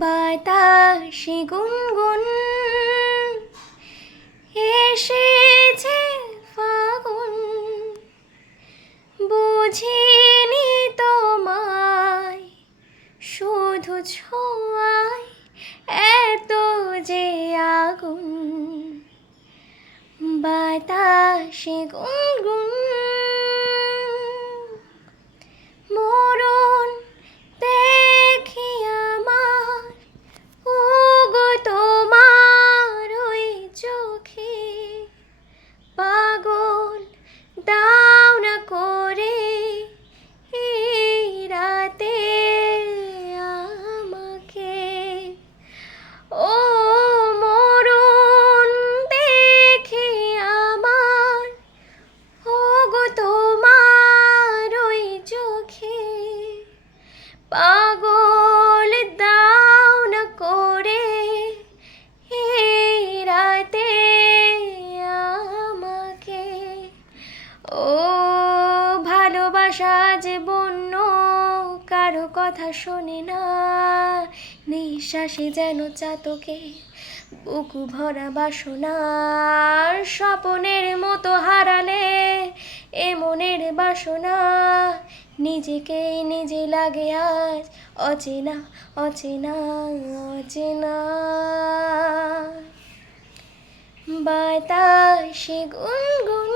বাতাসে গুনগুন এসেছে ফাগুন, বুঝিনি তোমায় শুধু ছোঁয়ায় এত যে আগুন। বাতাসে গুনগুন মরণ দেখি আমার, ওগো তোমার ওই চোখে পাগল দাও না করে এই রাতে আমাকে। ও মরণ দেখি আমার, ওগো তোমার ওই চোখে পাগল দাও না করে এই রাতে আমাকে। ও ভালোবাসা যে বন্য, কারো কথা শোনে না, নিঃশ্বাসে যেন চাতকে বুকু ভরা বাসনা। স্বপনের মতো হারালে এ মনের বাসনা, নিজেকেই নিজে লাগে আজ অচেনা অচেনা অচেনা। বাতাসে গুনগুন